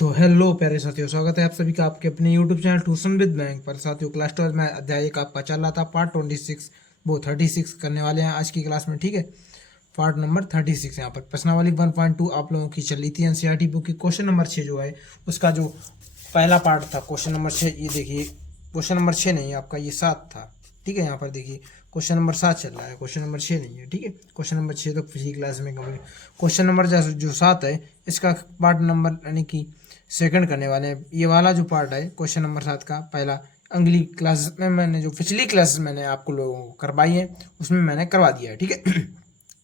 तो हेलो प्यारे साथियों, स्वागत है आप सभी का आपके अपने YouTube channel tuition with bank पर। साथियों, क्लास 12 में अध्याय एक आपका चल रहा था पार्ट 26, वो 36 करने वाले हैं आज की क्लास में। ठीक है, पार्ट नंबर 36 यहाँ पर प्रश्नावली 1.2 आप लोगों की चल रही थी एनसीईआरटी बुक की। क्वेश्चन नंबर 6 जो है उसका जो पहला पार्ट था क्वेश्चन नंबर 6, ये देखिए क्वेश्चन नंबर 6 नहीं आपका, ये 7 था। ठीक है, यहाँ पर देखिए क्वेश्चन नंबर 7 चल रहा है, क्वेश्चन नंबर 6 नहीं है। ठीक है, क्वेश्चन नंबर 6 तो पिछली क्लास में कंप्लीट। क्वेश्चन नंबर जो 7 है इसका पार्ट नंबर यानी कि सेकंड करने वाले हैं। ये वाला जो पार्ट है क्वेश्चन नंबर 7 का पहला अगली क्लास में मैंने जो पिछली क्लास मैंने आपको लोगों को करवाई है उसमें मैंने करवा दिया है। ठीक है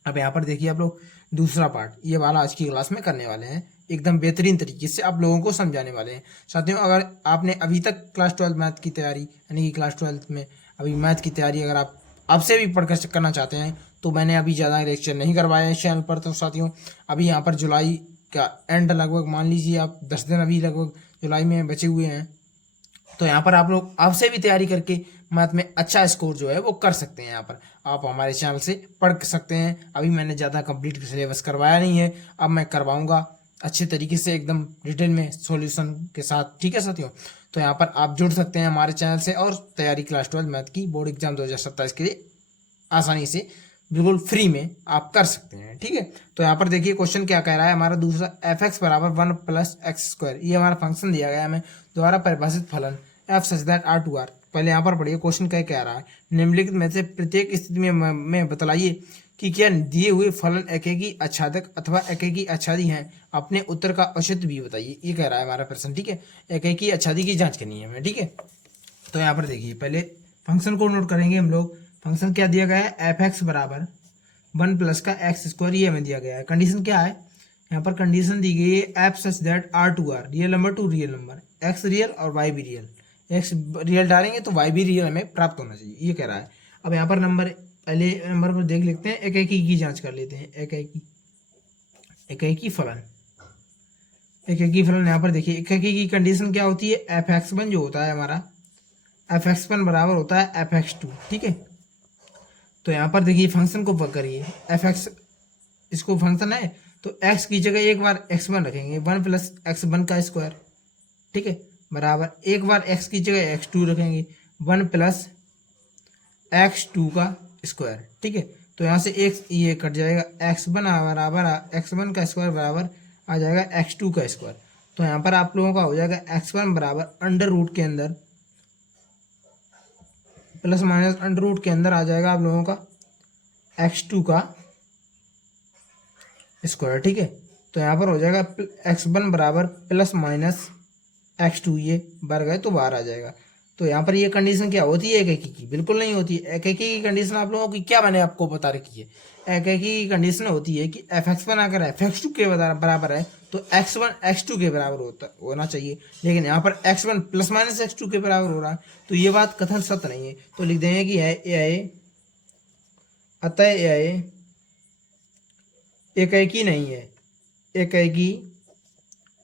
अब यहाँ पर देखिए आप लोग दूसरा पार्ट ये वाला आज की क्लास में करने वाले हैं, एकदम बेहतरीन तरीके से आप लोगों को समझाने वाले हैं। साथियों, अगर आपने अभी तक क्लास 12 मैथ की तैयारी यानी कि क्लास 12 में अभी मैथ की तैयारी अगर आप आपसे भी पढ़कर करना चाहते हैं तो मैंने अभी ज़्यादा लेक्चर नहीं करवाए हैं इस चैनल पर। तो साथियों, अभी यहाँ पर जुलाई का एंड लगभग मान लीजिए आप 10 दिन अभी लगभग जुलाई में बचे हुए हैं। तो यहाँ पर आप लोग आपसे भी तैयारी करके मैथ में अच्छा स्कोर जो है वो कर सकते हैं। यहाँ पर आप हमारे चैनल से पढ़ सकते हैं। अभी मैंने ज़्यादा कंप्लीट सिलेबस करवाया नहीं है, अब मैं करवाऊंगा अच्छे तरीके से एकदम डिटेल में सॉल्यूशन के साथ। ठीक है साथियों, तो यहाँ पर आप जुड़ सकते हैं हमारे चैनल से और तैयारी क्लास 12 मैथ की बोर्ड एग्जाम 2027 के लिए आसानी से बिल्कुल फ्री में आप कर सकते हैं। ठीक है, तो यहाँ पर देखिए क्वेश्चन क्या कह रहा है हमारा दूसरा, एफ एक्स बराबर 1 प्लस एक्स स्क्वायर, ये हमारा फंक्शन दिया गया है हमें द्वारा परिभाषित फलन F such that R to R. पहले यहाँ पर पढ़िए क्वेश्चन क्या कह रहा है, निम्नलिखित में से प्रत्येक स्थिति में बतलाइए कि क्या दिए हुए फलन एकेकी आच्छादक अथवा एकेकी आच्छादी हैं। अपने उत्तर का औचित्य भी बताइए, ये कह रहा है हमारा प्रश्न। ठीक है, एकेकी आच्छादी की जांच करनी है हमें। ठीक है, तो यहाँ पर देखिए पहले फंक्शन को नोट करेंगे हम लोग। फंक्शन क्या दिया गया है, एफ एक्स बराबर 1 प्लस का एक्स स्क्वायर, ये हमें दिया गया है। कंडीशन क्या है, यहाँ पर कंडीशन दी गई है f such that R to R, real number to real number, x real और वाई भी रियल। एक्स रियल डालेंगे तो वाई भी रियल हमें प्राप्त होना चाहिए, ये कह रहा है। अब यहाँ पर नंबर पहले नंबर को देख लेते हैं, एक की जांच कर लेते हैं। एक फलन, एक फलन यहाँ पर देखिए एक की कंडीशन क्या होती है, एफ एक्स वन जो होता है हमारा, एफ एक्स वन बराबर होता है एफ एक्स टू। ठीक है, तो यहाँ पर देखिए फंक्शन को करिए, एफ एक्स इसको फंक्शन है तो एक्स की जगह एक बार एक्स वन रखेंगे, 1 प्लस एक्स वन का स्क्वायर। ठीक है, बराबर एक बार एक्स की जगह एक्स टू रखेंगे, 1 प्लस एक्स टू का स्क्वायर। ठीक है, तो यहाँ से एक ये कट जाएगा, एक्स वन बराबर एक्स वन का स्क्वायर बराबर आ जाएगा एक्स टू का स्क्वायर। तो यहाँ पर आप लोगों का हो जाएगा एक्स वन बराबर अंडर रूट के अंदर प्लस माइनस अंडर रूट के अंदर आ जाएगा आप लोगों का एक्स टू का स्क्वायर। ठीक है, तो यहाँ पर हो जाएगा एक्स वन बराबर प्लस माइनस एक्स टू, ये बाहर गए तो बाहर आ जाएगा। तो यहाँ पर ये कंडीशन क्या होती है, एक की बिल्कुल नहीं होती है। एक की कंडीशन आप लोगों की क्या मैंने आपको बता रखी है, एक की कंडीशन होती है कि एफ एक्स वन अगर एफ एक्स टू के बराबर है तो एक्स वन एक्स टू के बराबर होना चाहिए। लेकिन यहाँ पर x one plus minus x two के बराबर हो रहा है, तो ये बात कथन सत्य नहीं है। तो लिख देंगे कि है अतः यह एकाएकी नहीं है, एकाएकी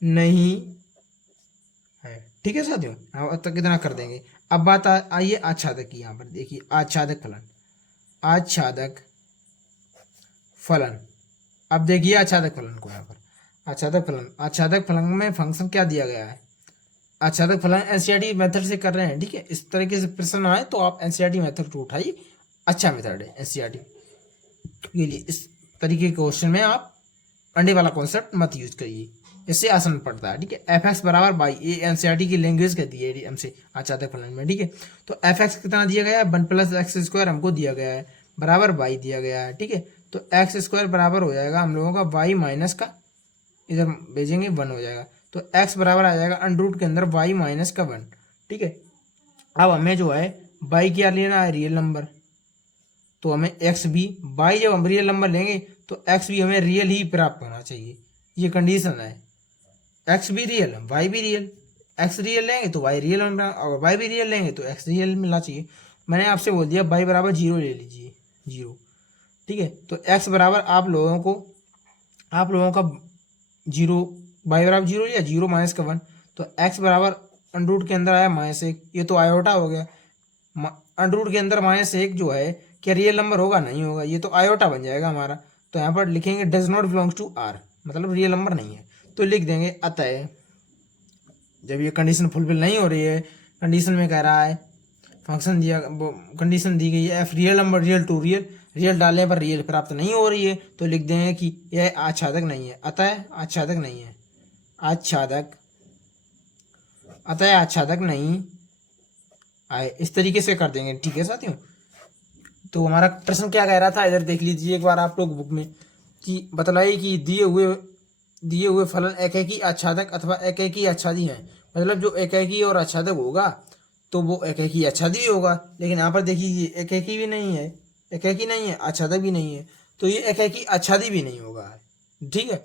नहीं है। ठीक है साथियों, अब तक कितना कर देंगे। अब बात आइए आच्छादक की। यहाँ पर देखिए आच्छादक फलन, आच्छादक फलन। अब देखिए आच्छादक फलन को, यहाँ पर आच्छादक फलन में फंक्शन क्या दिया गया है, आच्छादक फलन एनसीईआरटी मेथड से कर रहे हैं। ठीक है, इस तरीके से प्रश्न आए तो आप एनसीईआरटी मेथड को उठाइए, अच्छा मेथड है एनसीईआरटी के लिए। इस तरीके के क्वेश्चन में आप अंडे वाला कॉन्सेप्ट मत यूज करिए, इससे आसान पड़ता है। ठीक है, एफ एक्स बराबर बाई, ये एनसीईआरटी की लैंग्वेज कहती है हमसे आच्छादक फलन में। ठीक है, तो एफ एक्स कितना दिया गया है, 1 प्लस एक्स स्क्वायर हमको दिया गया है, बराबर बाई दिया गया है। ठीक है, तो एक्स स्क्वायर बराबर हो जाएगा हम लोगों का वाई माइनस का, इधर भेजेंगे 1 हो जाएगा, तो एक्स बराबर आ जाएगा अंडर रूट के अंदर वाई माइनस का 1। ठीक है, अब हमें जो है वाई क्या लेना है, रियल नंबर, तो हमें एक्स भी, वाई जब हम रियल नंबर लेंगे तो एक्स भी हमें रियल ही प्राप्त होना चाहिए, ये कंडीशन है। एक्स भी रियल वाई भी रियल, एक्स रियल लेंगे तो वाई रियल और वाई भी रियल लेंगे तो एक्स रियल मिलना चाहिए। मैंने आपसे बोल दिया वाई बराबर 0 ले लीजिए, 0। ठीक है, तो एक्स बराबर आप लोगों का 0, वाई बराबर 0 लिया, 0 माइनस का 1, तो एक्स बराबर अंडर रूट के अंदर आया -1, ये तो आयोटा हो गया। अंडर रूट के अंदर -1 जो है क्या रियल नंबर होगा, नहीं होगा, ये तो आयोटा बन जाएगा हमारा। तो यहाँ पर लिखेंगे does not belongs to R, मतलब रियल नंबर नहीं है, तो लिख देंगे अतः जब ये कंडीशन फुलफिल नहीं हो रही है, कंडीशन में कह रहा है फंक्शन दिया, कंडीशन दी गई है f real number real to real, real डालने पर रियल प्राप्त नहीं हो रही है, तो लिख देंगे कि यह आच्छादक नहीं है, अतः आच्छादक नहीं है, अतः आच्छादक नहीं आए। इस तरीके से कर देंगे, ठीक है साथियों। तो हमारा प्रश्न क्या कह रहा था, इधर देख लीजिए एक बार आप लोग बुक में, कि बतलाइए कि दिए हुए फलन एकैकी आच्छादक अथवा एकैकी आच्छादी है। मतलब जो एकैकी और आच्छादक होगा तो वो एकैकी आच्छादी भी होगा, लेकिन यहाँ पर देखिए एकैकी भी नहीं है, एकैकी नहीं है, आच्छादक भी नहीं है, तो ये एकैकी आच्छादी भी नहीं होगा, ठीक है।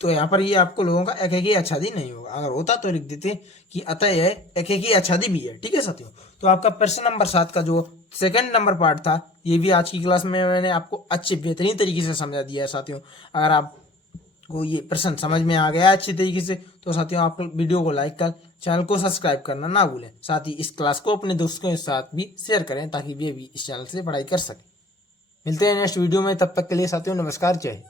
तो यहाँ पर ये आपको लोगों का एकैकी आच्छादी नहीं होगा, अगर होता तो लिख देते कि अतः यह एकैकी आच्छादी भी है, ठीक है साथियों। तो आपका प्रश्न नंबर 7 का जो सेकंड नंबर पार्ट था, ये भी आज की क्लास में मैंने आपको अच्छे बेहतरीन तरीके से समझा दिया है साथियों। अगर आपको ये प्रश्न समझ में आ गया अच्छी तरीके से, तो साथियों आप वीडियो को लाइक कर चैनल को सब्सक्राइब करना ना भूलें। साथ ही इस क्लास को अपने दोस्तों के साथ भी शेयर करें ताकि वे भी इस चैनल से पढ़ाई कर सकें। मिलते हैं नेक्स्ट वीडियो में, तब तक के लिए साथियों नमस्कार, जय हिंद।